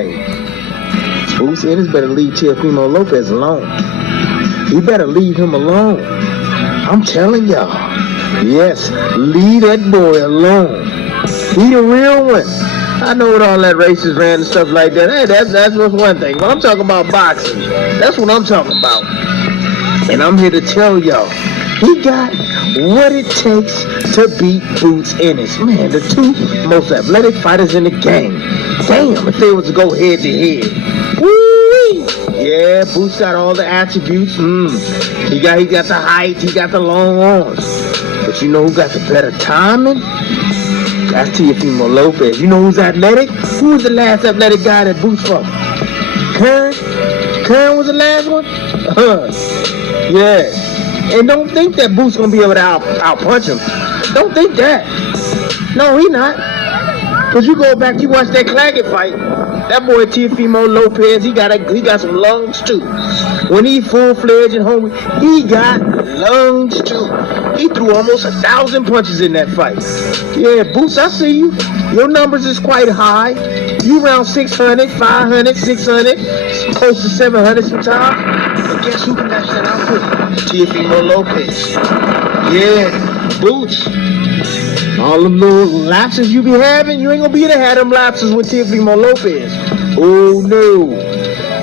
Hey, Boots Ennis better leave Teofimo Lopez alone. He better leave him alone. I'm telling y'all. Yes, leave that boy alone. He the real one. I know what all that racist ran and stuff like that. Hey, that's what's one thing. When I'm talking about boxing, that's what I'm talking about. And I'm here to tell y'all, he got what it takes to beat Boots Ennis. Man, the two most athletic fighters in the game. Damn, if they was to go head to head. Woo! Yeah, Boots got all the attributes. He got the height, he got the long arms. But you know who got the better timing? That's Teofimo Lopez. You know who's athletic? Who was the last athletic guy that Boots fought? Kern? Kern was the last one? Yeah. And don't think that Boots gonna be able to out-punch him. Don't think that. No, he not. Cause you go back, you watch that Claggett fight. That boy Teofimo Lopez, he got some lungs too. When he full-fledged and hungry, he got lungs too. He threw almost 1,000 punches in that fight. Yeah, Boots, I see you. Your numbers is quite high. You around 600, 500, 600, close to 700 sometimes. But guess who can match that output? Teofimo Lopez. Yeah, Boots. All them little lapses you be having, you ain't gonna be able to have them lapses with Teofimo Lopez. Oh no.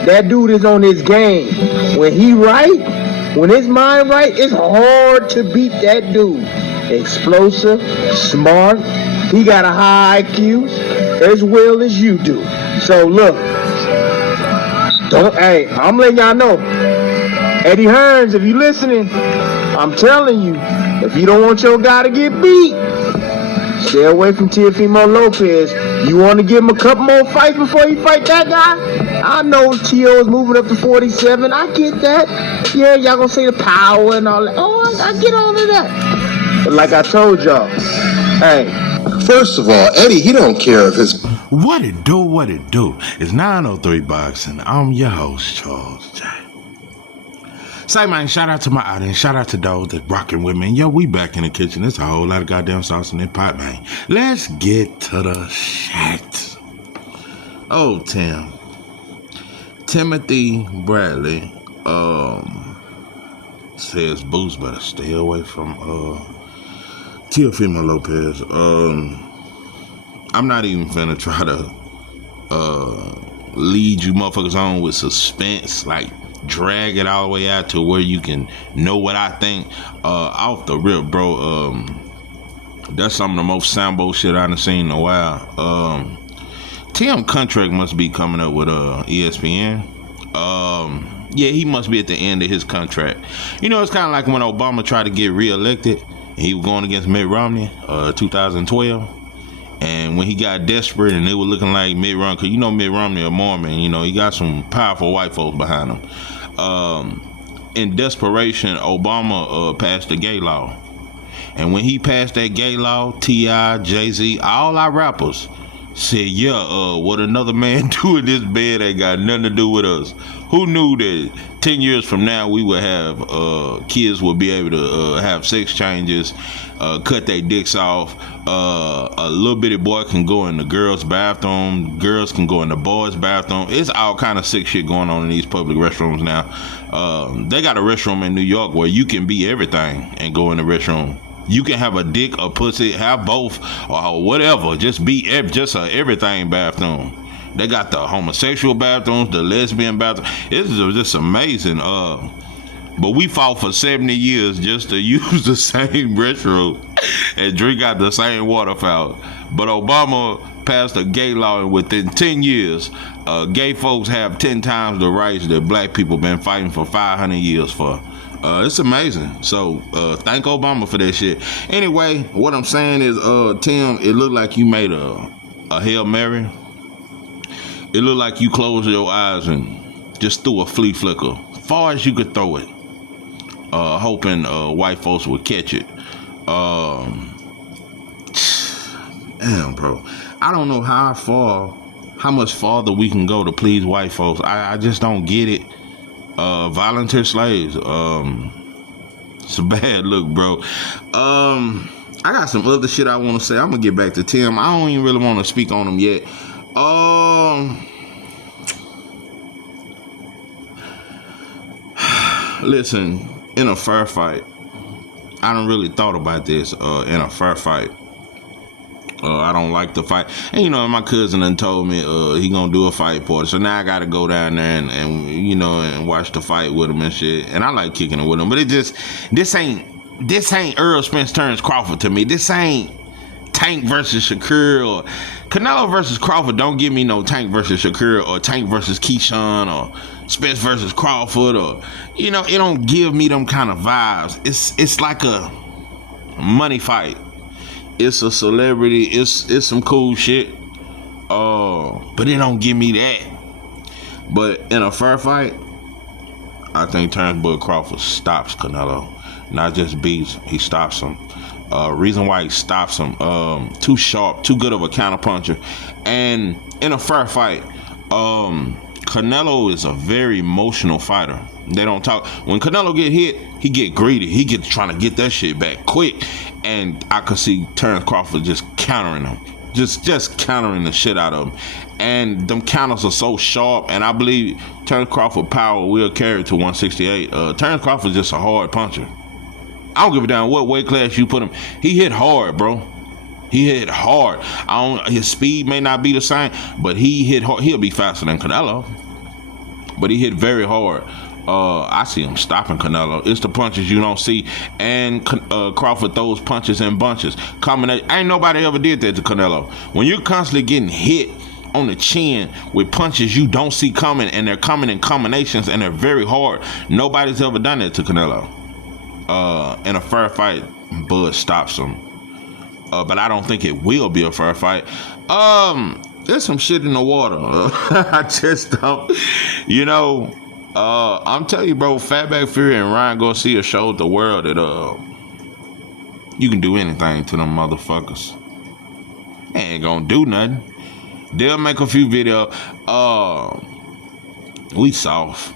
That dude is on his game. When he right, when his mind right, it's hard to beat that dude. Explosive, smart, he got a high IQ as well as you do. So look, hey, I'm letting y'all know. Eddie Hearns, if you listening, I'm telling you, if you don't want your guy to get beat, stay away from Teofimo Lopez. You want to give him a couple more fights before you fight that guy? I know Teo is moving up to 47. I get that. Yeah, y'all gonna say the power and all that. Oh, I get all of that. But like I told y'all, hey. First of all, Eddie, he don't care if his... What it do? It's 903 Boxing. I'm your host, Charles J. Say, man, shout out to my audience. Shout out to those that rocking with me. Yo, we back in the kitchen. There's a whole lot of goddamn sauce in that pot, man. Let's get to the shit. Oh, Timothy Bradley says Boots better stay away from Teofimo Lopez. I'm not even finna try to lead you motherfuckers on with suspense, like drag it all the way out to where you can know what I think. Off the rip, bro, that's some of the most Sambo shit I done seen in a while. Tim contract must be coming up with ESPN. Yeah, he must be at the end of his contract. You know, it's kind of like when Obama tried to get reelected. He was going against Mitt Romney, 2012. And when he got desperate and they were looking like Mitt Romney, because you know Mitt Romney a Mormon, you know, he got some powerful white folks behind him. In desperation, Obama passed the gay law. And when he passed that gay law, T.I., Jay-Z, all our rappers said, yeah, what another man do in this bed ain't got nothing to do with us. Who knew that 10 years from now we would have kids would be able to have sex changes, cut their dicks off. A little bitty boy can go in the girls' bathroom. Girls can go in the boys' bathroom. It's all kind of sick shit going on in these public restrooms now. They got a restroom in New York where you can be everything and go in the restroom. You can have a dick, a pussy, have both, or whatever. Just be just a everything bathroom. They got the homosexual bathrooms, the lesbian bathroom. It's just amazing. But we fought for 70 years just to use the same restroom and drink out the same water fountain. But Obama passed a gay law, and within 10 years, gay folks have 10 times the rights that black people been fighting for 500 years for. It's amazing. So thank Obama for that shit. Anyway, what I'm saying is, Tim, it looked like you made a Hail Mary. It looked like you closed your eyes and just threw a flea flicker far as you could throw it, hoping white folks would catch it. Damn, bro. I don't know how much farther we can go to please white folks. I just don't get it. Volunteer slaves. It's a bad look, bro. I got some other shit I want to say. I'm gonna get back to Tim. I don't even really want to speak on him yet. Listen, in a fair fight, I don't really thought about this. In a fair fight, I don't like the fight. And you know, my cousin done told me he gonna do a fight party. So now I gotta go down there and you know and watch the fight with him and shit. And I like kicking it with him. But this ain't Earl Spence Terrence Crawford to me. This ain't Tank versus Shakur or Canelo versus Crawford. Don't give me no Tank versus Shakur or Tank versus Keyshawn or Spence versus Crawford or, you know, it don't give me them kind of vibes. It's like a money fight. It's a celebrity. It's some cool shit. But it don't give me that. But in a fair fight, I think Terrence Bud Crawford stops Canelo. Not just beats, he stops him. Reason why he stops him, too sharp, too good of a counterpuncher. And in a fair fight, Canelo is a very emotional fighter. They don't talk. When Canelo get hit, he get greedy. He get trying to get that shit back quick. And I could see Terrence Crawford just countering him. Just countering the shit out of him. And them counters are so sharp. And I believe Terrence Crawford power will carry to 168. Terrence Crawford is just a hard puncher. I don't give a damn what weight class you put him. He hit hard, bro. He hit hard. His speed may not be the same, but he hit hard. He'll be faster than Canelo, but he hit very hard. I see him stopping Canelo. It's the punches you don't see, and Crawford throws punches in bunches. Ain't nobody ever did that to Canelo. When you're constantly getting hit on the chin with punches you don't see coming, and they're coming in combinations, and they're very hard. Nobody's ever done that to Canelo. In a fair fight, Bud stops him. But I don't think it will be a fair fight. There's some shit in the water. I just don't, you know, I'm telling you, bro, Fatback Fury and Ryan Garcia showed the world that you can do anything to them motherfuckers. They ain't gonna do nothing. They'll make a few videos. We soft.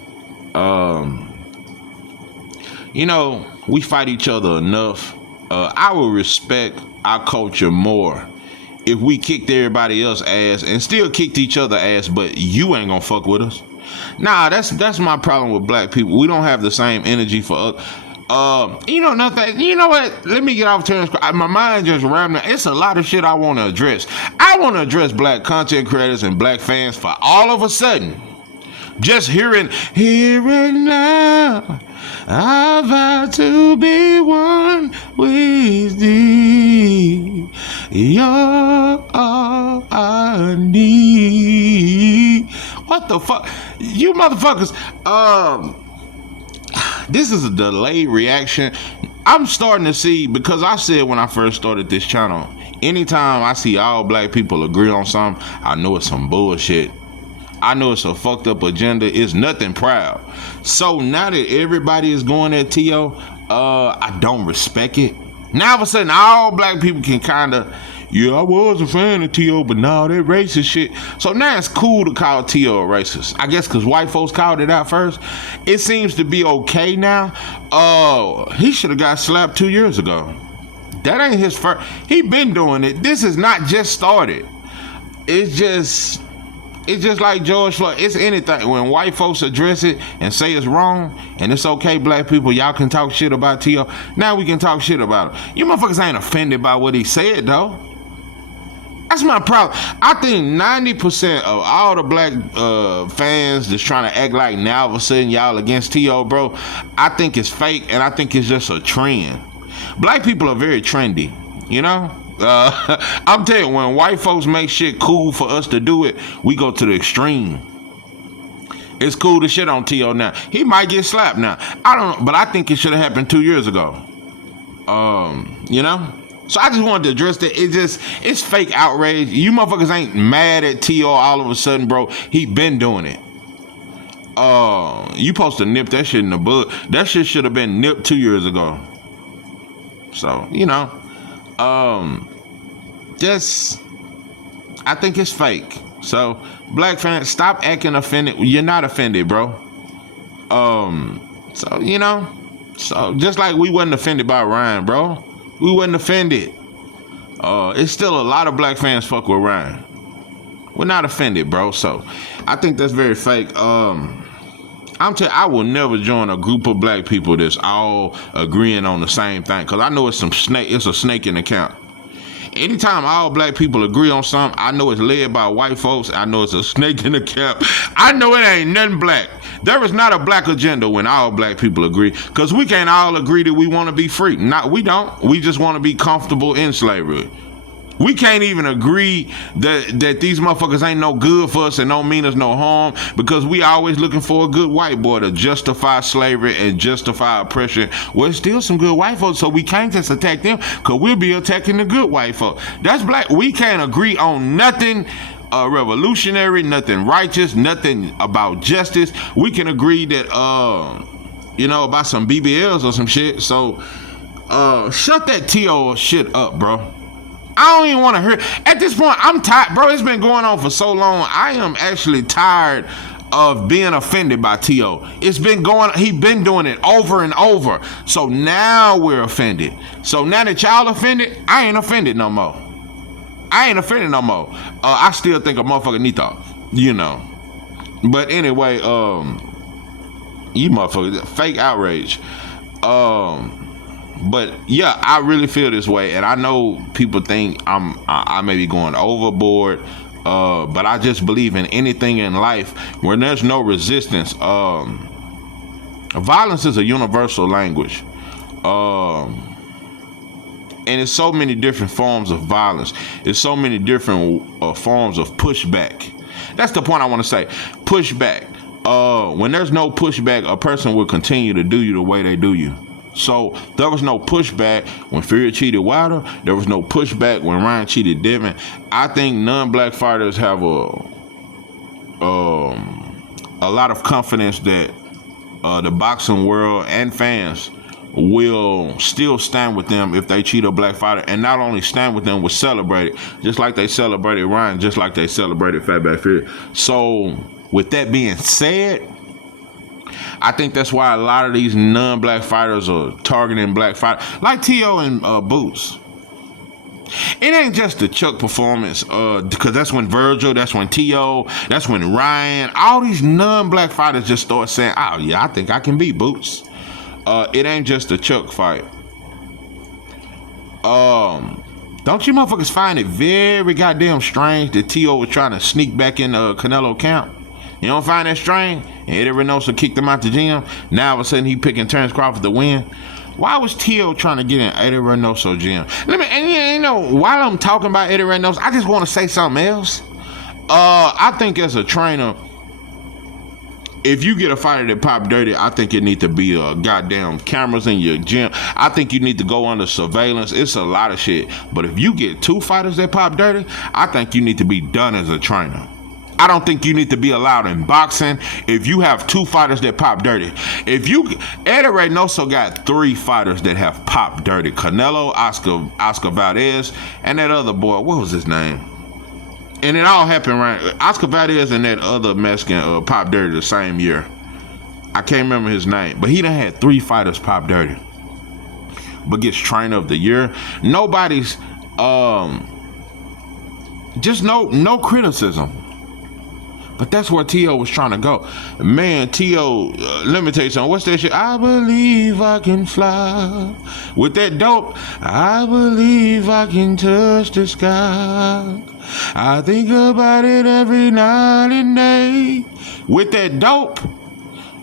You know, we fight each other enough. I will respect our culture more if we kicked everybody else ass and still kicked each other ass, but you ain't gonna fuck with us. Nah, that's my problem with black people. We don't have the same energy for us. You know nothing. You know what? Let me get off Terrence. My mind just rambling. It's a lot of shit I want to address. I want to address black content creators and black fans for all of a sudden. Just hearing now, I vow to be one with thee. You're all I need. What the fuck? You motherfuckers. This is a delayed reaction. I'm starting to see, because I said when I first started this channel, anytime I see all black people agree on something, I know it's some bullshit. I know it's a fucked up agenda. It's nothing proud. So now that everybody is going at T.O., I don't respect it. Now all of a sudden, all black people can kind of, yeah, I was a fan of T.O., but now that racist shit. So now it's cool to call T.O. a racist. I guess because white folks called it out first. It seems to be okay now. He should have got slapped 2 years ago. That ain't his first. He been doing it. This is not just started. It's just like George Floyd. It's anything. When white folks address it and say it's wrong, and it's okay, black people, y'all can talk shit about T.O. Now we can talk shit about him. You motherfuckers ain't offended by what he said, though. That's my problem. I think 90% of all the black fans that's trying to act like now all of a sudden y'all against T.O., bro, I think it's fake, and I think it's just a trend. Black people are very trendy, you know? I'm telling you, when white folks make shit cool for us to do it, we go to the extreme. It's cool to shit on T.O. now. He might get slapped now. I don't know, but I think it should have happened 2 years ago. You know? So I just wanted to address that. It's fake outrage. You motherfuckers ain't mad at T.O. all of a sudden, bro. He been doing it. You supposed to nip that shit in the bud. That shit should have been nipped 2 years ago. So, you know. I think it's fake. So, black fans, stop acting offended. You're not offended, bro. So, you know. So, just like we wasn't offended by Ryan, bro. We wasn't offended. It's still a lot of black fans fuck with Ryan. We're not offended, bro. So, I think that's very fake. I I will never join a group of black people that's all agreeing on the same thing. Cause I know it's a snake in the camp. Anytime all black people agree on something, I know it's led by white folks. I know it's a snake in the cap. I know it ain't nothing black. There is not a black agenda when all black people agree. Because we can't all agree that we want to be free. We don't. We just want to be comfortable in slavery. We can't even agree that these motherfuckers ain't no good for us and don't mean us no harm, because we always looking for a good white boy to justify slavery and justify oppression. Well, there's still some good white folks, so we can't just attack them, because we'll be attacking the good white folks. That's black. We can't agree on nothing revolutionary, nothing righteous, nothing about justice. We can agree that, about some BBLs or some shit. So, shut that T.O. shit up, bro. I don't even want to hear. At this point, I'm tired, bro. It's been going on for so long. I am actually tired of being offended by T.O. It's been going. He been doing it over and over. So now we're offended. So now that y'all offended, I ain't offended no more. I still think a motherfucker need to, But anyway, you motherfuckers, fake outrage. But yeah, I really feel this way, and I know people think I may be going overboard, but I just believe in anything in life where there's no resistance. Violence is a universal language, and it's so many different forms of violence. It's so many different forms of pushback. That's the point I want to say. Pushback. When there's no pushback, a person will continue to do you the way they do you. So there was no pushback when Fury cheated Wilder. There was no pushback when Ryan cheated Devin. I think non-black fighters have a lot of confidence that the boxing world and fans will still stand with them if they cheat a black fighter, and not only stand with them, will celebrate it, just like they celebrated Ryan, just like they celebrated Fatback Fury. So with that being said, I think that's why a lot of these non-black fighters are targeting black fighters, like T.O. and Boots. It ain't just the Chuck performance, because that's when Virgil, that's when T.O., that's when Ryan, all these non-black fighters just start saying, oh yeah, I think I can beat Boots. It ain't just the Chuck fight. Don't you motherfuckers find it very goddamn strange that T.O. was trying to sneak back in Canelo camp? You don't find that strange? And Eddie Reynoso kicked him out the gym. Now all of a sudden he picking Terrence Crawford to win. Why was T.O. trying to get in Eddie Reynoso gym? While I'm talking about Eddie Reynoso, I just want to say something else. I think as a trainer, if you get a fighter that pop dirty, I think it need to be goddamn cameras in your gym. I think you need to go under surveillance. It's a lot of shit. But if you get 2 fighters that pop dirty, I think you need to be done as a trainer. I don't think you need to be allowed in boxing if you have 2 fighters that pop dirty. Eddie Reynoso got 3 fighters that have popped dirty. Canelo, Oscar Valdez, and that other boy, what was his name? And it all happened right. Oscar Valdez and that other Mexican pop dirty the same year. I can't remember his name, but he done had 3 fighters pop dirty. But gets trainer of the year. Nobody's just no criticism. But that's where T.O. was trying to go. Man, T.O., let me tell you something. What's that shit? I believe I can fly. With that dope, I believe I can touch the sky. I think about it every night and day. With that dope,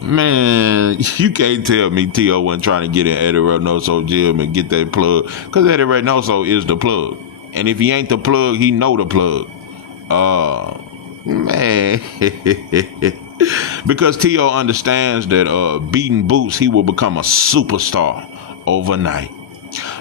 man, you can't tell me T.O. wasn't trying to get in Eddie Reynoso gym and get that plug. Because Eddie Reynoso is the plug. And if he ain't the plug, he know the plug. Man, because T.O. understands that beating Boots, he will become a superstar overnight.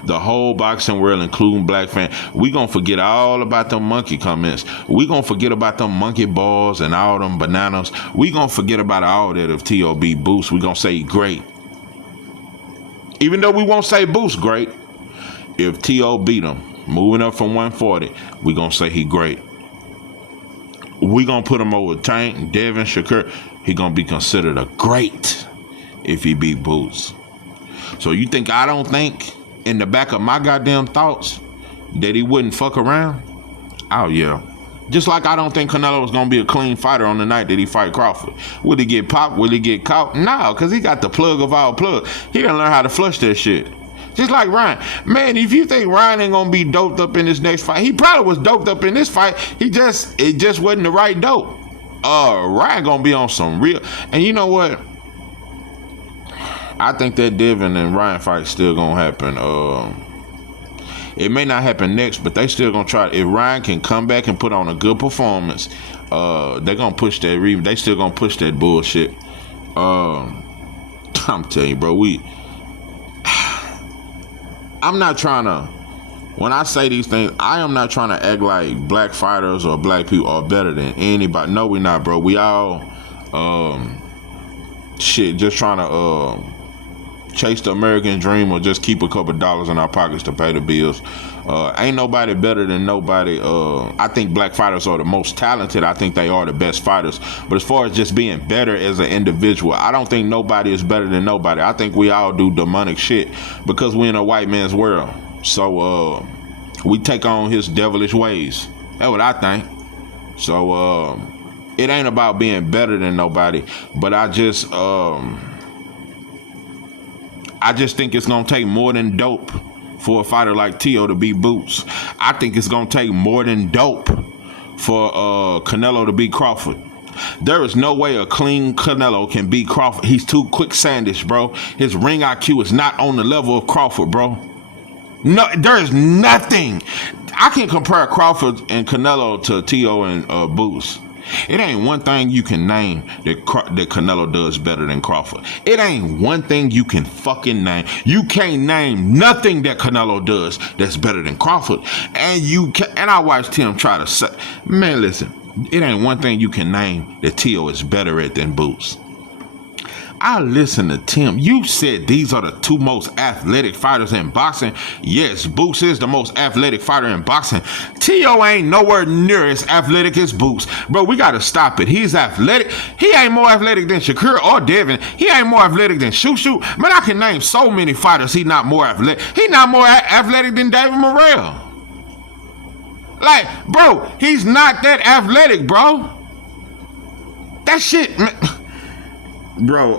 The whole boxing world, including black fans, we gonna forget all about them monkey comments. We gonna forget about them monkey balls and all them bananas. We gonna forget about all that if T.O. beat Boots. We gonna say great. Even though we won't say Boots great, if T.O. beat him, moving up from 140, we gonna say he great. We gonna put him over Tank, Devin, Shakur. He gonna be considered a great if he beat Boots. So you think I don't think in the back of my goddamn thoughts that he wouldn't fuck around? Oh yeah. Just like I don't think Canelo was gonna be a clean fighter on the night that he fight Crawford. Will he get popped? Will he get caught? No, because he got the plug of all plugs. He done learn how to flush that shit. Just like Ryan. Man, if you think Ryan ain't gonna be doped up in this next fight, he probably was doped up in this fight. It just wasn't the right dope. Ryan gonna be on some real. And you know what? I think that Devin and Ryan fight still gonna happen. It may not happen next, but they still gonna try. If Ryan can come back and put on a good performance, they're gonna push that. They still gonna push that bullshit. I'm telling you, bro. I'm not trying to. When I say these things, I am not trying to act like black fighters or black people are better than anybody. No, we not, bro. We all, just trying to chase the American dream or just keep a couple dollars in our pockets to pay the bills. Ain't nobody better than nobody. I think black fighters are the most talented. I think they are the best fighters. But as far as just being better as an individual, I don't think nobody is better than nobody. I think we all do demonic shit because we in a white man's world. So we take on his devilish ways. That's what I think. So it ain't about being better than nobody, but I just think it's gonna take more than dope for a fighter like Teo to beat Boots. I think it's gonna take more than dope for Canelo to beat Crawford. There is no way a clean Canelo can beat Crawford. He's too quick-sandish, bro. His ring IQ is not on the level of Crawford, bro. No, there is nothing. I can compare Crawford and Canelo to Teo and Boots. It ain't one thing you can name that Canelo does better than Crawford. It ain't one thing you can fucking name. You can't name nothing that Canelo does that's better than Crawford. And I watched him try to say, man, listen, it ain't one thing you can name that Teo is better at than Boots. I listened to Tim. You said these are the two most athletic fighters in boxing. Yes, Boots is the most athletic fighter in boxing. Teo ain't nowhere near as athletic as Boots. Bro, we got to stop it. He's athletic. He ain't more athletic than Shakur or Devin. He ain't more athletic than Shushu. Man, I can name so many fighters. He not more athletic. He not more athletic than David Morrell. Like, bro, he's not that athletic, bro. That shit, man. Bro,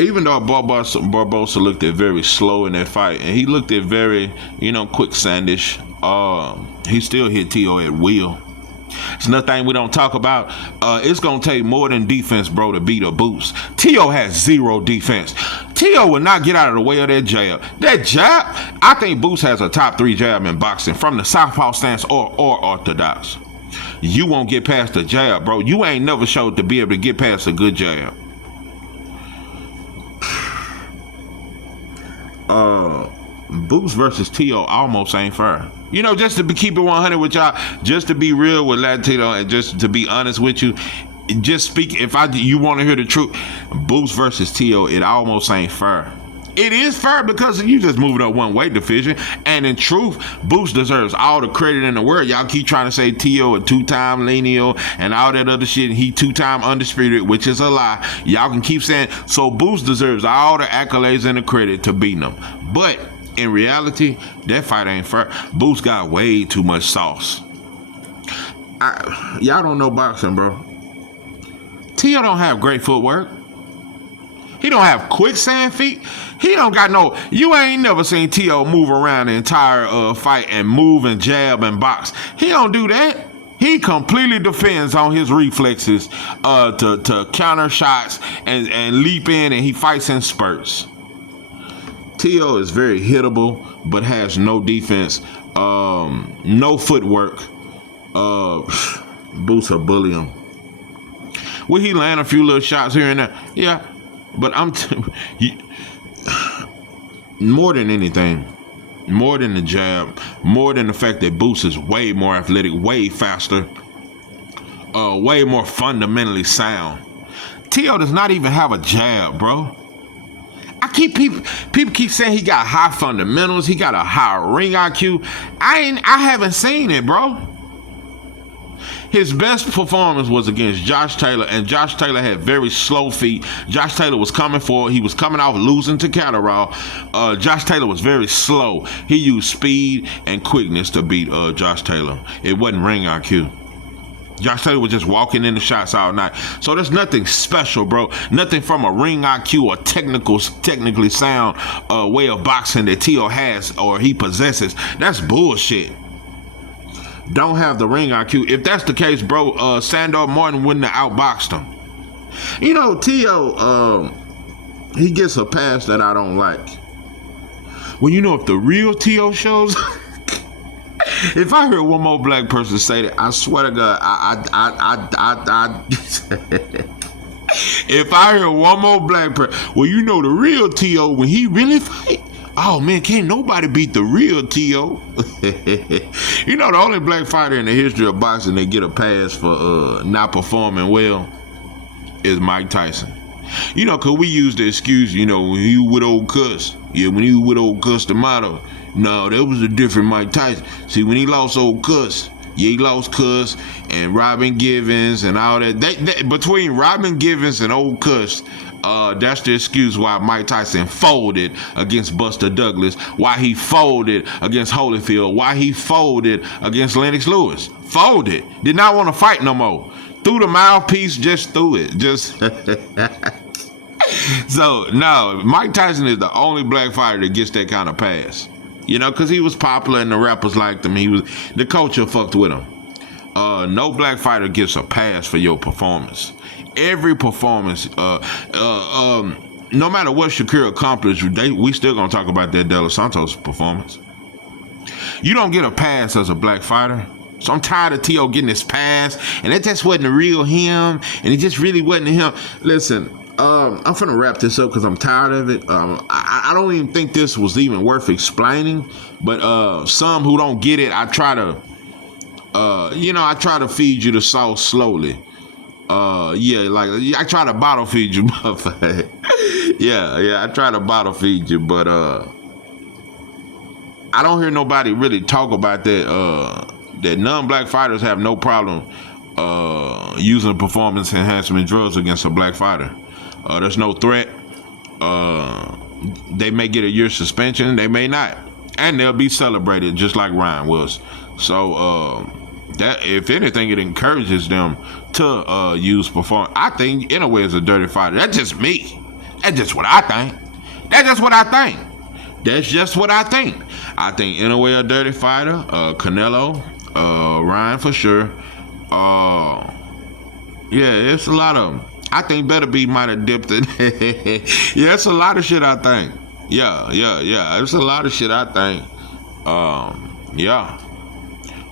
even though Barbosa looked at very slow in that fight, and he looked at very, quick-sandish, he still hit Teo at will. It's nothing we don't talk about. It's going to take more than defense, bro, to beat a Boots. Teo has zero defense. Teo will not get out of the way of that jab. That jab, I think Boots has a top 3 jab in boxing from the southpaw stance or orthodox. You won't get past the jab, bro. You ain't never showed to be able to get past a good jab. Boots versus Teo almost ain't fair. Just to keep it 100 with y'all, just to be real with Latino and just to be honest with you, just speak. If you want to hear the truth, Boots versus Teo, it almost ain't fair. It is fair because you just moved up one weight division, and in truth, Boots deserves all the credit in the world. Y'all keep trying to say Teo a 2-time lineal and all that other shit, and he 2-time undisputed, which is a lie. Y'all can keep saying, so Boots deserves all the accolades and the credit to beating him. But in reality, that fight ain't fair. Boots got way too much sauce. Y'all don't know boxing, bro. Teo don't have great footwork. He don't have quicksand feet. He don't got no. You ain't never seen Teo move around the entire fight and move and jab and box. He don't do that. He completely depends on his reflexes to counter shots and leap in, and he fights in spurts. Teo is very hittable, but has no defense, no footwork. Boots will bully him. Will he land a few little shots here and there? Yeah. But more than anything, more than the jab, more than the fact that Boots is way more athletic, way faster, way more fundamentally sound. Teo does not even have a jab, bro. People keep saying he got high fundamentals, he got a high ring IQ. I haven't seen it, bro. His best performance was against Josh Taylor, and Josh Taylor had very slow feet. Josh Taylor was coming forward. He was coming off losing to Catterall. Josh Taylor was very slow. He used speed and quickness to beat Josh Taylor. It wasn't ring IQ. Josh Taylor was just walking in the shots all night. So there's nothing special, bro. Nothing from a ring IQ or technically sound way of boxing that Tio has or he possesses. That's bullshit. Don't have the ring IQ. If that's the case, bro, Sandor Martin wouldn't have outboxed him. You know, Tio, he gets a pass that I don't like. Well, you know, if the real Tio shows... If I heard one more black person say that, I swear to God, if I heard one more black person, well, you know the real T.O. when he really fight, oh man, can't nobody beat the real T.O. You know the only black fighter in the history of boxing that get a pass for not performing well is Mike Tyson. You know, cause we use the excuse, you know, when he with old Cuss. Yeah, when he was with old Cuss D'Amato. No, that was a different Mike Tyson. See, when he lost old Cuss, yeah, he lost Cuss and Robin Givens and all that. Between Robin Givens and old Cuss, that's the excuse why Mike Tyson folded against Buster Douglas, why he folded against Holyfield, why he folded against Lennox Lewis. Folded. Did not want to fight no more. Threw the mouthpiece, just threw it. Just... So, no, Mike Tyson is the only black fighter that gets that kind of pass. You know, because he was popular and the rappers liked him. The culture fucked with him. No black fighter gets a pass for your performance. Every performance, no matter what Shakur accomplished, we still gonna talk about that De Los Santos performance. You don't get a pass as a black fighter. So I'm tired of T.O. getting his pass, and it just wasn't the real him, and it just really wasn't him. Listen, I'm finna wrap this up because I'm tired of it. I don't even think this was even worth explaining, but some who don't get it, I try to feed you the sauce slowly. I try to bottle feed you, motherfucker. I try to bottle feed you, but I don't hear nobody really talk about that. That non-black fighters have no problem using performance enhancement drugs against a black fighter. There's no threat. They may get a year suspension, they may not, and they'll be celebrated just like Ryan was. So that, if anything, it encourages them to use performance. I think in a way it's a dirty fighter. That's just me. That's just what I think. That's just what I think. I think in a way a dirty fighter. Canelo, Ryan for sure. It's a lot of them. I think Better Be might have dipped it. Yeah, it's a lot of shit I think. Yeah. It's a lot of shit I think.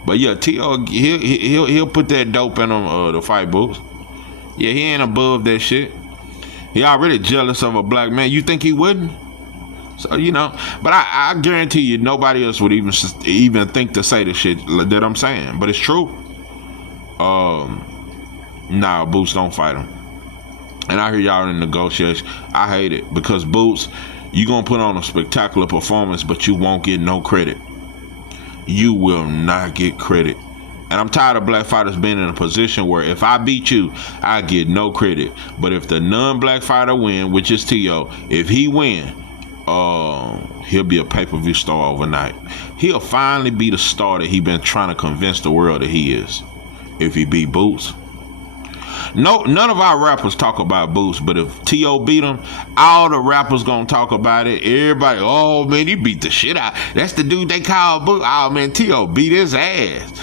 But yeah, T.O. he'll put that dope in him to fight Boots. Yeah, he ain't above that shit. He already jealous of a black man. You think he wouldn't? So, you know, but I guarantee you nobody else would even think to say the shit that I'm saying. But it's true. Nah, Boots don't fight him. And I hear y'all in negotiation. I hate it because Boots, you gonna put on a spectacular performance, but you won't get no credit. You will not get credit. And I'm tired of black fighters being in a position where if I beat you, I get no credit. But if the non-black fighter win, which is T.O., if he win, he'll be a pay-per-view star overnight. He'll finally be the star that he been trying to convince the world that he is. If he beat Boots. No, none of our rappers talk about Boots, but if T.O. beat him, all the rappers gonna talk about it. Everybody, oh man, he beat the shit out. That's the dude they call Boots. Oh man, T.O. beat his ass.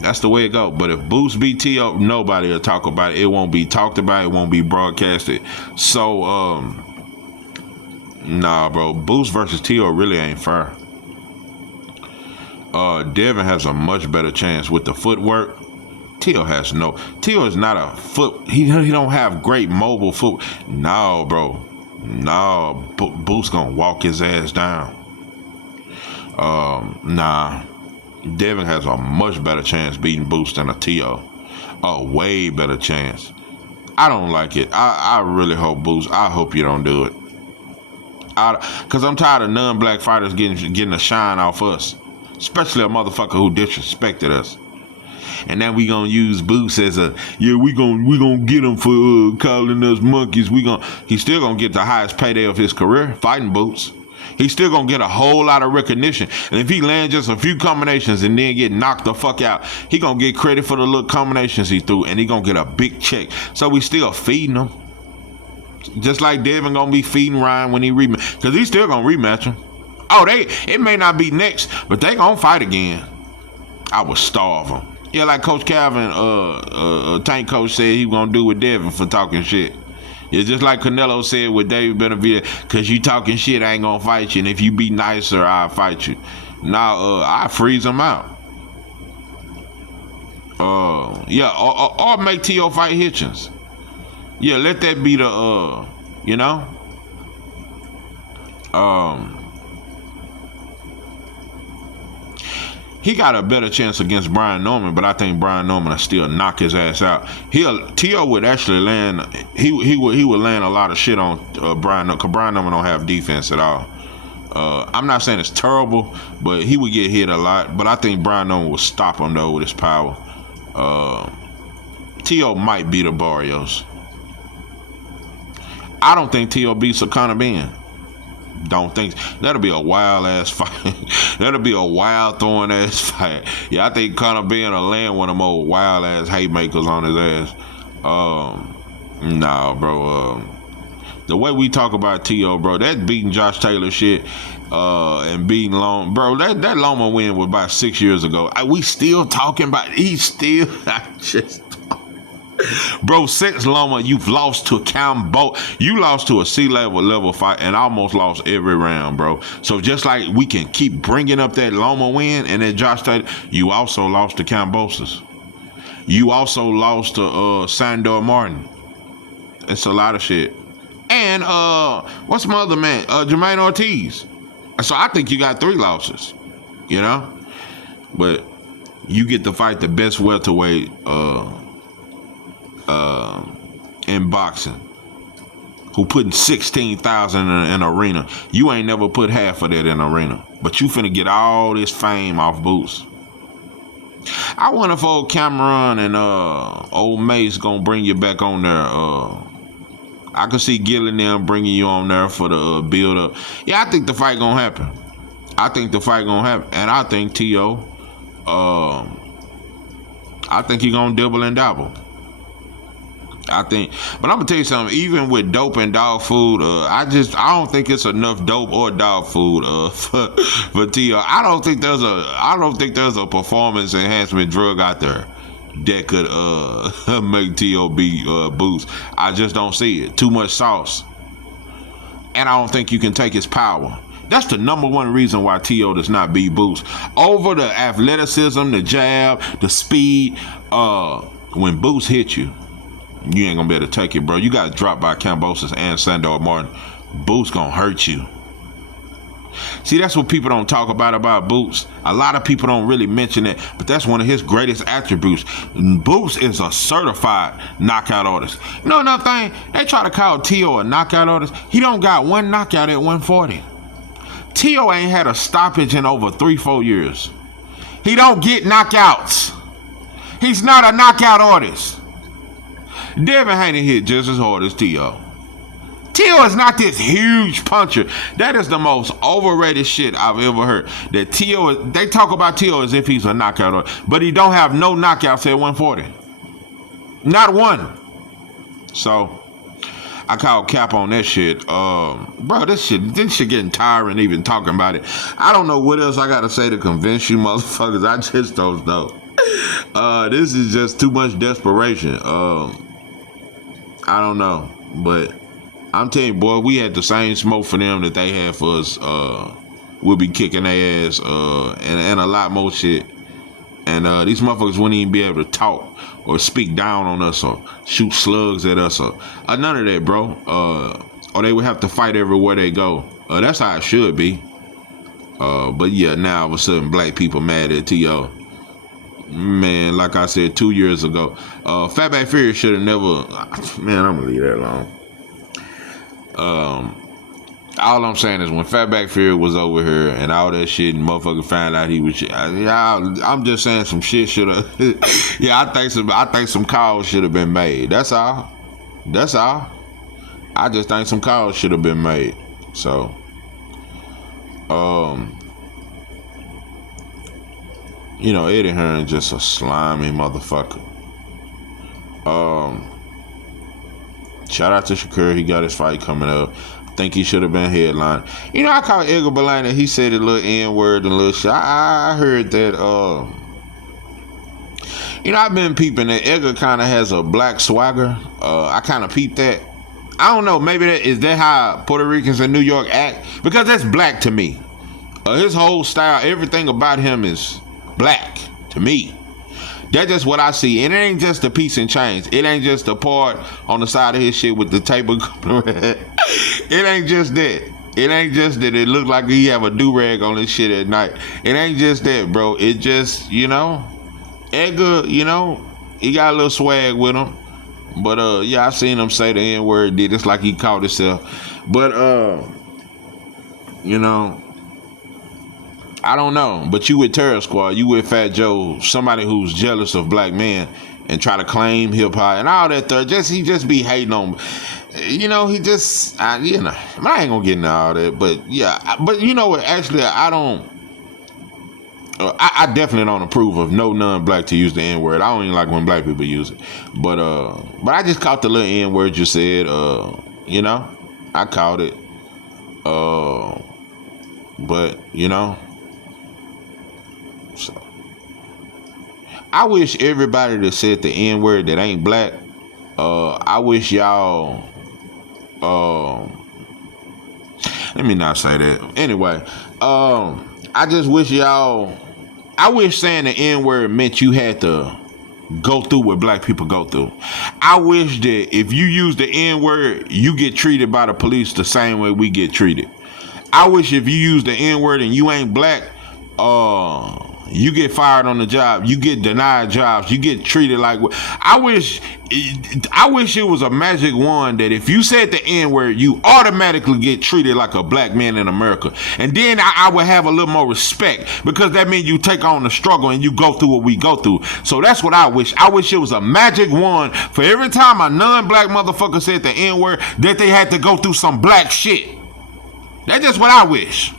That's the way it go. But if Boots beat T.O., nobody will talk about it. It won't be talked about. It won't be broadcasted. So, nah, bro. Boots versus T.O. really ain't fair. Devin has a much better chance with the footwork. T.O. has no. T.O. is not a foot. He don't have great mobile foot. No, bro. No. Boots gonna walk his ass down. Nah. Devin has a much better chance beating Boots than a T.O. A way better chance. I don't like it. I really hope Boots. I hope you don't do it. Cause I'm tired of non-black fighters getting a shine off us, especially a motherfucker who disrespected us. And then we gonna use Boots as we gonna get him for calling us monkeys. He's still gonna get the highest payday of his career fighting Boots. He's still gonna get a whole lot of recognition. And if he lands just a few combinations and then get knocked the fuck out, he gonna get credit for the little combinations he threw, and he gonna get a big check. So we still feeding him. Just like Devin gonna be feeding Ryan when he rematch, cause he's still gonna rematch him. Oh, it may not be next, but they gonna fight again. I would starve him. Yeah, like Coach Calvin, Tank Coach said he was gonna do with Devin for talking shit. It's just like Canelo said with David Benavidez, cause you talking shit, I ain't gonna fight you, and if you be nicer, I'll fight you. Now, I freeze him out. Yeah, or make T.O. fight Hitchens. Yeah, let that be the, you know? He got a better chance against Brian Norman, but I think Brian Norman will still knock his ass out. T.O. would actually land, he would land a lot of shit on Brian Norman, because Brian Norman don't have defense at all. I'm not saying it's terrible, but he would get hit a lot. But I think Brian Norman would stop him, though, with his power. T.O. might beat the Barrios. I don't think T.O. beats Conor Ben. Don't think. That'll be a wild ass fight. That'll be a wild throwing ass fight. Yeah, I think Conor Ben will land one of them old wild ass haymakers on his ass. Nah, bro. The way we talk about T.O., bro, that beating Josh Taylor shit, and beating Loma, bro, that Loma win was about 6 years ago. We still talking about. Bro, since Loma, you've lost to Cambo. You lost to a C-level fight and almost lost every round, bro. So just like we can keep bringing up that Loma win and that Josh Taylor, you also lost to Cambosis. You also lost to Sandor Martin. It's a lot of shit. And what's my other man? Jermaine Ortiz. So I think you got 3 losses. You know? But you get to fight the best welterweight in boxing, who putting 16,000 in an arena. You ain't never put half of that in an arena, but you finna get all this fame off Boots. I wonder if old Cameron and old Mace gonna bring you back on there. I could see Gillen them bringing you on there for the build up. Yeah, I think the fight gonna happen. And I think T.O. I think he gonna double and double. But I'm gonna tell you something. Even with dope and dog food, I don't think it's enough dope or dog food for T.O. I don't think there's a performance enhancement drug out there that could make T.O. beat Boots. I just don't see it. Too much sauce, and I don't think you can take his power. That's the number one reason why T.O. does not beat Boots. Over the athleticism, the jab, the speed. When Boots hit you, you ain't gonna be able to take it, bro. You got dropped by Cambosis and Sandor Martin. Boots gonna hurt you. See, that's what people don't talk about Boots. A lot of people don't really mention it, but that's one of his greatest attributes. Boots is a certified knockout artist. You know another thing? They try to call T.O. a knockout artist. He don't got one knockout at 140. T.O. ain't had a stoppage in over 3-4 years. He don't get knockouts. He's not a knockout artist. Devin Haney hit just as hard as T.O. T.O. is not this huge puncher. That is the most overrated shit I've ever heard. That T.O. They talk about T.O. as if he's a knockout artist, but he don't have no knockouts at 140. Not one. So I call cap on that shit. Bro, this shit getting tiring even talking about it. I don't know what else I gotta say to convince you motherfuckers. I just don't know. This is just too much desperation. I don't know, but I'm telling you, boy, we had the same smoke for them that they had for us. We'll be kicking their ass, and a lot more shit. And these motherfuckers wouldn't even be able to talk or speak down on us or shoot slugs at us or none of that, bro. Or they would have to fight everywhere they go. That's how it should be. But yeah, now all of a sudden black people mad at T.O. Man, like I said 2 years ago, Fatback Fury should have never. Man, I'm gonna leave that alone. All I'm saying is when Fatback Fury was over here and all that shit, and motherfucker found out he was. I'm just saying some shit should have. Yeah, I think some calls should have been made. That's all. I just think some calls should have been made. So, Um, Eddie Hearn just a slimy motherfucker. Shout out to Shakur. He got his fight coming up. Think he should have been headline. I caught Edgar Berlanga. He said a little N-word and a little shit. I heard that. I've been peeping that Edgar kind of has a black swagger. I kind of peeped that. I don't know. Maybe is that how Puerto Ricans in New York act? Because that's black to me. His whole style, everything about him is black to me. That's just what I see. And it ain't just the piece and chains. It ain't just the part on the side of his shit with the tape of It ain't just that. It ain't just that it look like he have a do-rag on his shit at night. It ain't just that, bro. It just, Edgar, he got a little swag with him. But, yeah, I seen him say the N-word. It's like he caught himself. But, I don't know, but you with Terror Squad, you with Fat Joe, somebody who's jealous of black men and try to claim hip hop and all that. He just be hating on, he just, I ain't gonna get into all that, but yeah, but you know what? Actually, I don't. I definitely don't approve of no non-black to use the N-word. I don't even like when black people use it, but I just caught the little N-word you said. I caught it. But so I wish everybody that said the N-word that ain't black, I wish y'all, let me not say that. Anyway, I just wish y'all, I wish saying the N-word meant you had to go through what black people go through. I wish that if you use the N-word, you get treated by the police the same way we get treated. I wish if you use the N-word and you ain't black, you get fired on the job, you get denied jobs, you get treated like. I wish it was a magic wand that if you said the N-word, you automatically get treated like a black man in America, and then I would have a little more respect, because that means you take on the struggle and you go through what we go through. So that's what I wish. I wish it was a magic wand for every time a non-black motherfucker said the N-word that they had to go through some black shit. That's just what I wish.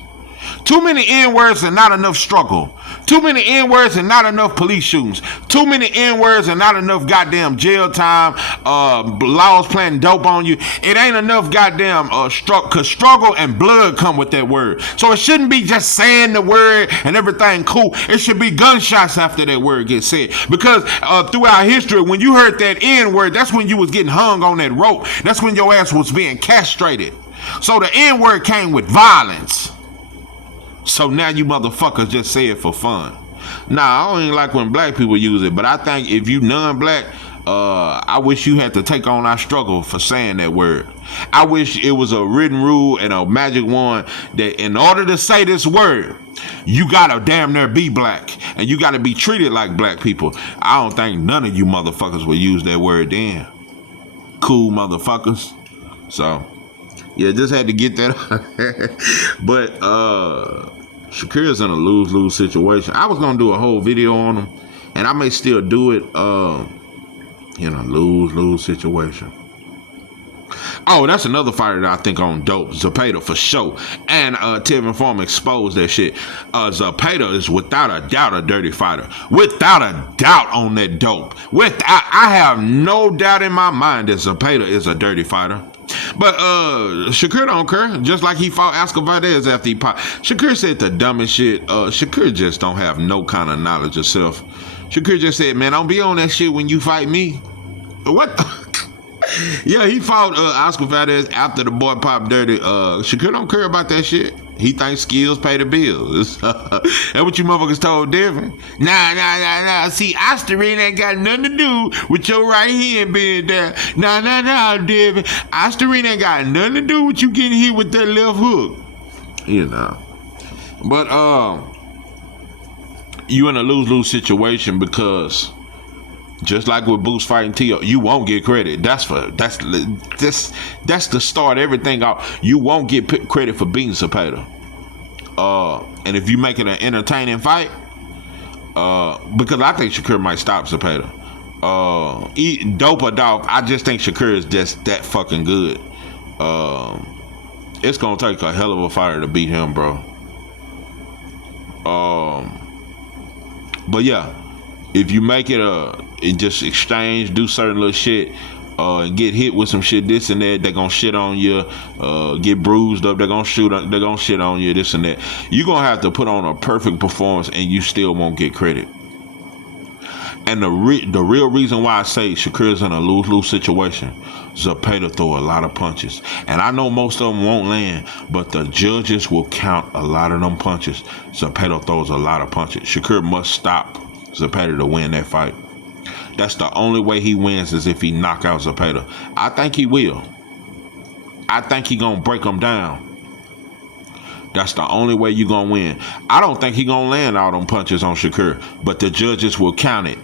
Too many N-words and not enough struggle. Too many N-words and not enough police shootings. Too many N-words and not enough goddamn jail time, laws planting dope on you. It ain't enough goddamn cause struggle and blood come with that word. So it shouldn't be just saying the word and everything cool. It should be gunshots after that word gets said. Because throughout history, when you heard that N-word, that's when you was getting hung on that rope. That's when your ass was being castrated. So the N-word came with violence. So now you motherfuckers just say it for fun. Nah, I don't even like when black people use it, but I think if you non-black, I wish you had to take on our struggle for saying that word. I wish it was a written rule and a magic wand that in order to say this word, you gotta damn near be black and you gotta be treated like black people. I don't think none of you motherfuckers will use that word then. Cool motherfuckers. So yeah, just had to get that. But Shakur's in a lose-lose situation. I was gonna do a whole video on him, and I may still do it in a lose-lose situation. Oh, that's another fighter that I think on dope. Zepeda for sure. And Teofimo exposed that shit. Zepeda is without a doubt a dirty fighter. Without a doubt on that dope. I have no doubt in my mind that Zepeda is a dirty fighter. But Shakur don't care. Just like he fought Oscar Valdez after he popped. Shakur said the dumbest shit. Shakur just don't have no kind of knowledge of self. Shakur just said, man, don't be on that shit when you fight me. What? Yeah, he fought Oscar Valdez after the boy popped dirty. Shakur don't care about that shit. He thinks skills pay the bills. That's what you motherfuckers told Devin. Nah. See, Osterine ain't got nothing to do with your right hand being there. Nah, Devin. Osterine ain't got nothing to do with you getting hit with that left hook. But you in a lose-lose situation because just like with Boots fighting Tio, you won't get credit. That's the start everything off. You won't get credit for beating Zepeda. And if you make it an entertaining fight, because I think Shakur might stop Zepeda. Dope or dog, I just think Shakur is just that fucking good. It's gonna take a hell of a fighter to beat him, bro. But yeah, if you make it and just exchange, do certain little shit, and get hit with some shit, this and that, they're gonna shit on you, get bruised up, they're gonna shit on you, this and that. You're gonna have to put on a perfect performance and you still won't get credit. And the real reason why I say Shakur's in a lose-lose situation, Zepeda throw a lot of punches. And I know most of them won't land, but the judges will count a lot of them punches. Zepeda throws a lot of punches. Shakur must stop Zepeda to win that fight. That's the only way he wins, is if he knock out Zepeda. I think he will. I think he gonna break him down. That's the only way you gonna win. I don't think he gonna land all them punches on Shakur, but the judges will count it.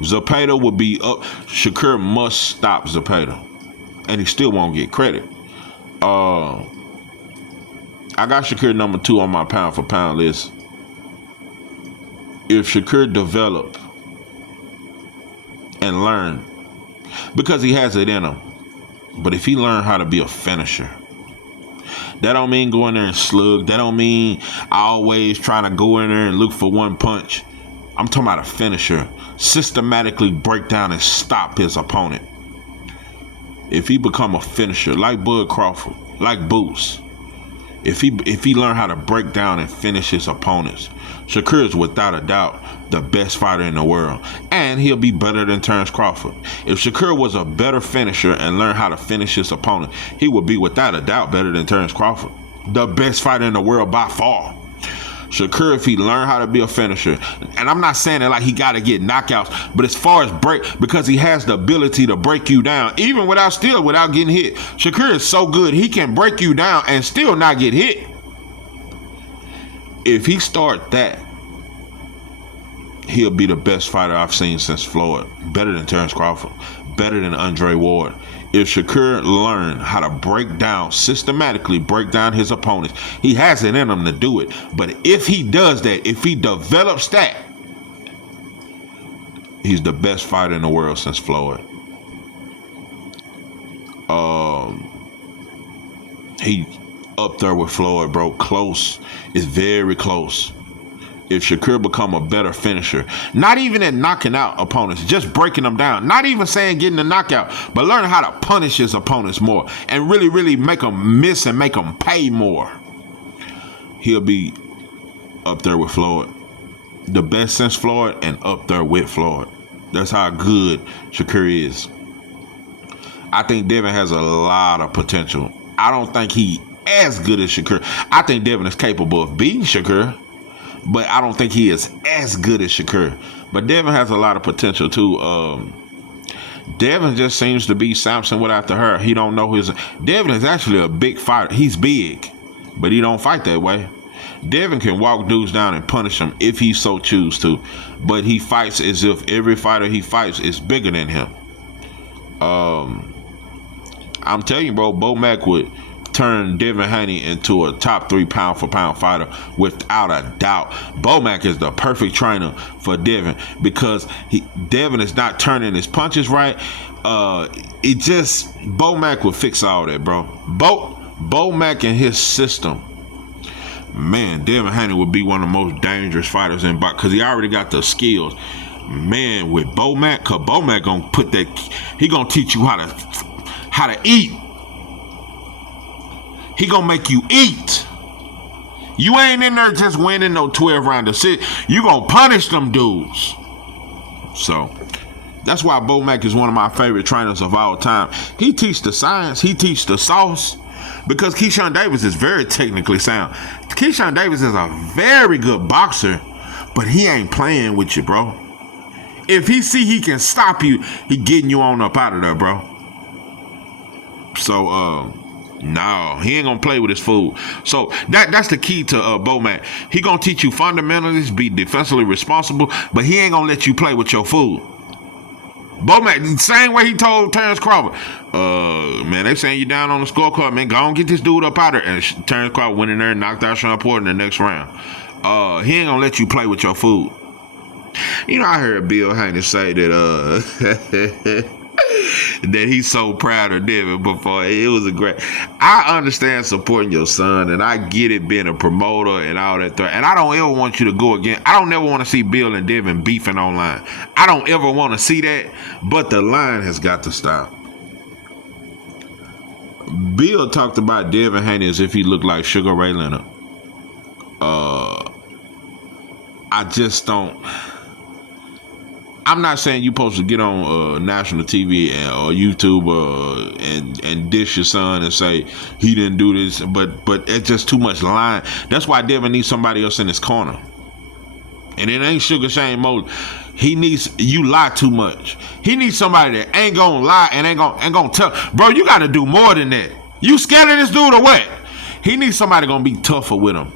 Zepeda will be up. Shakur must stop Zepeda, and he still won't get credit. I got Shakur number 2 on my pound for pound list. If Shakur develop and learn, because he has it in him, but if he learn how to be a finisher, that don't mean go in there and slug. That don't mean always trying to go in there and look for one punch. I'm talking about a finisher. Systematically break down and stop his opponent. If he become a finisher, like Bud Crawford, like Boots, if he learn how to break down and finish his opponents, Shakur is without a doubt the best fighter in the world, and he'll be better than Terence Crawford. If Shakur was a better finisher and learned how to finish his opponent, he would be without a doubt better than Terence Crawford, the best fighter in the world by far. Shakur, if he learned how to be a finisher, and I'm not saying that like he got to get knockouts, but as far as because he has the ability to break you down, even without getting hit. Shakur is so good, he can break you down and still not get hit. If he start that, he'll be the best fighter I've seen since Floyd. Better than Terence Crawford, better than Andre Ward. If Shakur learned how to systematically break down his opponents, he has it in him to do it. But if he does that, if he develops that, he's the best fighter in the world since Floyd. He up there with Floyd, bro. Close. It's very close. If Shakur become a better finisher, not even at knocking out opponents, just breaking them down, not even saying getting a knockout, but learning how to punish his opponents more and really, really make them miss and make them pay more, he'll be up there with Floyd. The best since Floyd and up there with Floyd. That's how good Shakur is. I think Devin has a lot of potential. I don't think he as good as Shakur. I think Devin is capable of beating Shakur, but I don't think he is as good as Shakur. But Devin has a lot of potential too. Devin just seems to be Samson without the hair. He don't know his. Devin is actually a big fighter. He's big, but he don't fight that way. Devin can walk dudes down and punish them if he so choose to, but he fights as if every fighter he fights is bigger than him. I'm telling you, bro, Bo Mack would turn Devin Haney into a top 3 pound for pound fighter without a doubt. Bo Mack is the perfect trainer for Devin because Devin is not turning his punches right. Bo Mack will fix all that, bro. Bo Mack and his system. Man, Devin Haney would be one of the most dangerous fighters in boxing because he already got the skills. Man, with Bo Mack, cause Bo Mack gonna put that. He gonna teach you how to eat. He gonna make you eat. You ain't in there just winning no 12 round of sit. You gonna punish them dudes. So that's why Bo Mack is one of my favorite trainers of all time. He teach the science. He teach the sauce. Because Keyshawn Davis is very technically sound. Keyshawn Davis is a very good boxer, but he ain't playing with you, bro. If he see he can stop you, he getting you on up out of there, bro. So, no, he ain't gonna play with his food. So that's the key to Bo Mack. He gonna teach you fundamentals, be defensively responsible, but he ain't gonna let you play with your food. Bo Mack, the same way he told Terence Crawford, man, they saying you down on the scorecard, man, go on get this dude up out of there. And Terence Crawford went in there and knocked out Sean Porter in the next round. He ain't gonna let you play with your food. You know, I heard Bill Haney say that that he's so proud of Devin before. It was a great. I understand supporting your son, and I get it being a promoter and all that. And I don't ever want you to go again. I don't never want to see Bill and Devin beefing online. I don't ever want to see that. But the line has got to stop. Bill talked about Devin Haney as if he looked like Sugar Ray Leonard. I just don't. I'm not saying you're supposed to get on national TV or YouTube and dish your son and say he didn't do this, but it's just too much lying. That's why Devin needs somebody else in his corner. And it ain't Sugar Shane Mosley. He needs, you lie too much. He needs somebody that ain't gonna lie and ain't gonna tell. Bro, you gotta do more than that. You scared of this dude or what? He needs somebody gonna be tougher with him.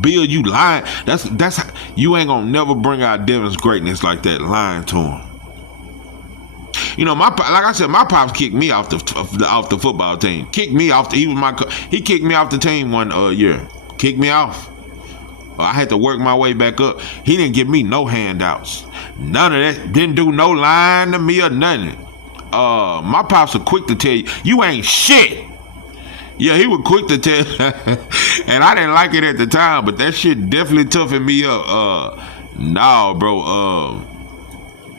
Bill, you lying. That's you ain't gonna never bring out Devin's greatness like that, lying to him. You know, like I said, my pops kicked me off the football team. Kicked me off. He kicked me off the team one year. Kicked me off. I had to work my way back up. He didn't give me no handouts. None of that. Didn't do no lying to me or nothing. My pops were quick to tell you ain't shit. Yeah, he was quick to tell, and I didn't like it at the time, but that shit definitely toughened me up. Nah, bro,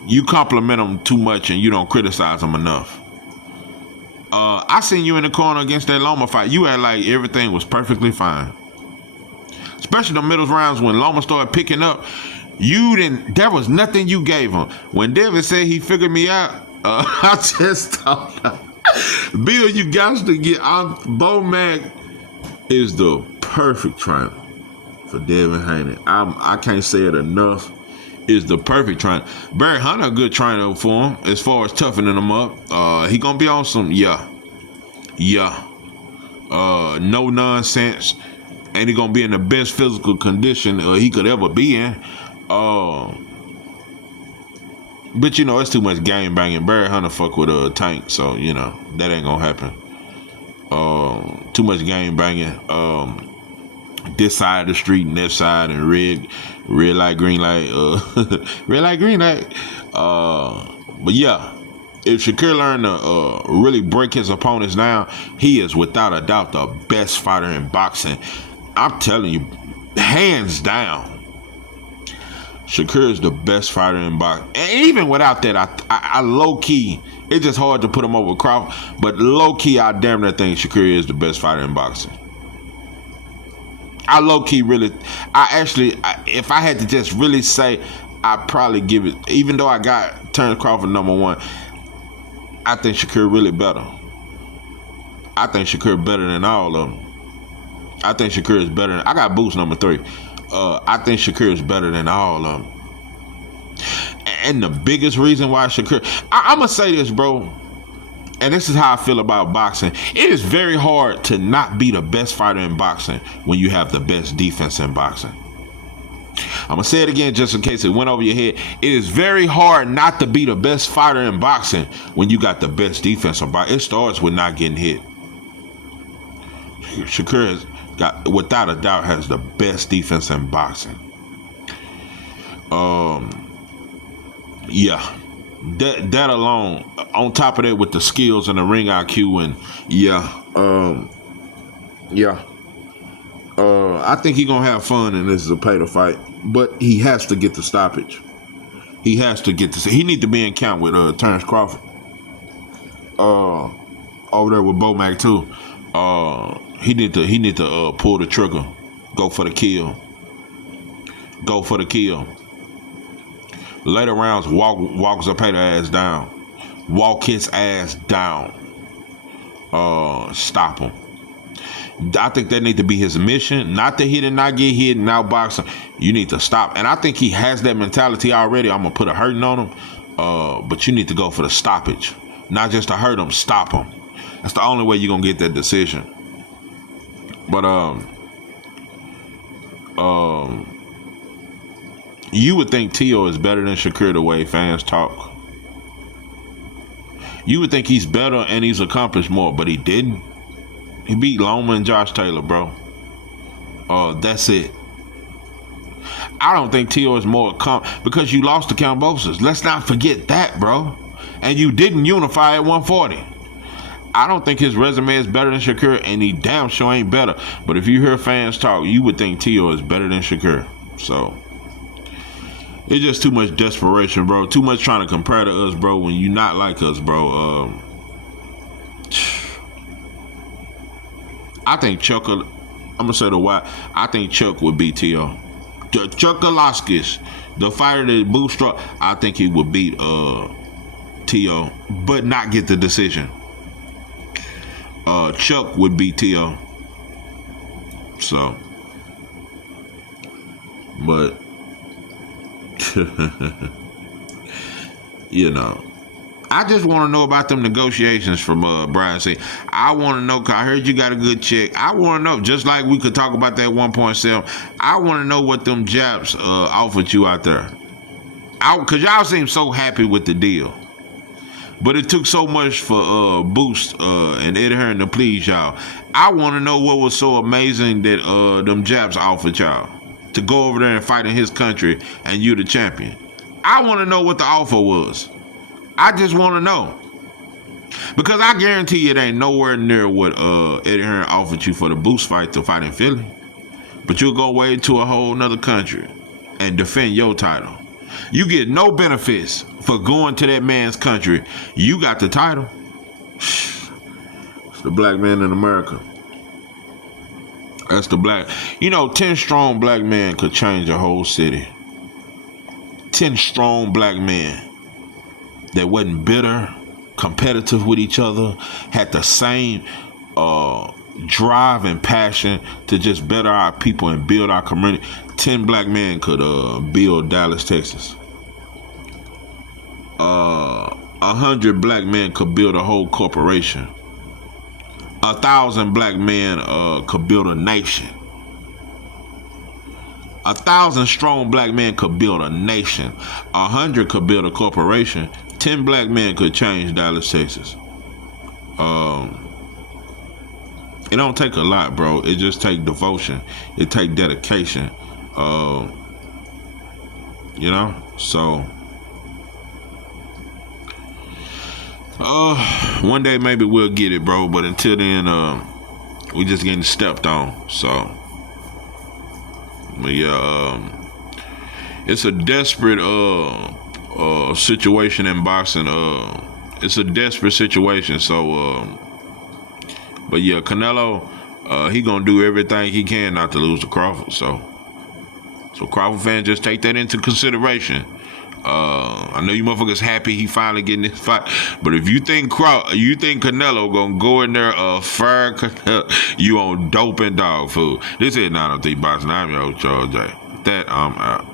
you compliment him too much and you don't criticize him enough. I seen you in the corner against that Loma fight. You had like everything was perfectly fine. Especially the middle rounds when Loma started picking up. There was nothing you gave him. When Devin said he figured me out, I just thought, Bill, you got to get out. Bo Mac is the perfect trainer for Devin Haney. I can't say it enough. Is the perfect trainer. Barry Hunter a good trainer for him as far as toughening him up. He gonna be on some no nonsense, and he gonna be in the best physical condition he could ever be in. But you know, it's too much game banging. Barry Hunter fuck with a tank, so you know that ain't gonna happen. Too much game banging. This side of the street and that side, and red light, green light, red light, green light. But yeah, if Shakur learned to really break his opponents down, he is without a doubt the best fighter in boxing. I'm telling you, hands down. Shakur is the best fighter in boxing. And even without that, I low-key, it's just hard to put him over Crawford, but low-key, I damn near think Shakur is the best fighter in boxing. I low-key really, if I had to just really say, I'd probably give it, even though I got Terrence Crawford number one, I think Shakur really better. I think Shakur better than all of them. I think Shakur is better than, I got Boots number 3. I think Shakur is better than all of them. And the biggest reason why Shakur, I'm going to say this, bro, and this is how I feel about boxing. It is very hard to not be the best fighter in boxing when you have the best defense in boxing. I'm going to say it again just in case it went over your head. It is very hard not to be the best fighter in boxing when you got the best defense in boxing. It starts with not getting hit. Shakur has got, without a doubt, has the best defense in boxing. Yeah. That alone, on top of that, with the skills and the ring IQ, and I think he's gonna have fun, and this is a pay to fight. But he has to get the stoppage. He has to get he need to be in count with Terrence Crawford. Over there with Bo Mac too. He need to pull the trigger, go for the kill. Later rounds, walk Zepeda ass down. Walk his ass down. Stop him. I think that need to be his mission. Not that he did not get hit and outbox him. You need to stop. And I think he has that mentality already. I'm going to put a hurting on him. But you need to go for the stoppage. Not just to hurt him, stop him. That's the only way you're going to get that decision. But, you would think Teo is better than Shakur the way fans talk. You would think he's better and he's accomplished more, but he didn't. He beat Loma and Josh Taylor, bro. That's it. I don't think Teo is more because you lost to Kambosos. Let's not forget that, bro. and you didn't unify at 140. I don't think his resume is better than Shakur, and he damn sure ain't better. But if you hear fans talk, you would think Tio is better than Shakur. So it's just too much desperation, bro. Too much trying to compare to us, bro, when you not like us, bro. I think Chuck, I'm gonna say the why. I think Chuck would beat Tio. Chuck Alaskis, the fighter that bootstrap, I think he would beat Tio, but not get the decision. Chuck would beat Tio. So, but you know, I just want to know about them negotiations from Brian C. I want to know, cause I heard you got a good check. I want to know, just like we could talk about that 1.7. I want to know what them Japs offered you out there. Cause y'all seem so happy with the deal. But it took so much for Boost and Ed Hearn to please y'all. I want to know what was so amazing that them Japs offered y'all to go over there and fight in his country and you the champion. I want to know what the offer was. I just want to know. Because I guarantee you it ain't nowhere near what Eddie Hearn offered you for the Boost fight to fight in Philly. But you'll go away to a whole nother country and defend your title. You get no benefits for going to that man's country. You got the title. It's the black man in America. That's the black. 10 strong black men could change a whole city. 10 strong black men that wasn't bitter, competitive with each other, had the same drive and passion to just better our people and build our community. 10 black men could build Dallas, Texas. 100 black men could build a whole corporation. 1,000 black men could build a nation. 1,000 strong black men could build a nation. 100 could build a corporation. 10 black men could change Dallas, Texas. It don't take a lot, bro. It just take devotion. It take dedication. So one day maybe we'll get it, bro. But until then, we just getting stepped on. So, but yeah, it's a desperate situation in boxing. It's a desperate situation. So, but yeah, Canelo, he gonna do everything he can not to lose to Crawford. So Crawford fans, just take that into consideration. I know you motherfuckers happy he finally getting this fight, but if you think Canelo gonna go in there fire Canelo, you on dope and dog food. This is 903 Boxing. I'm your host, Charles J. That I'm out.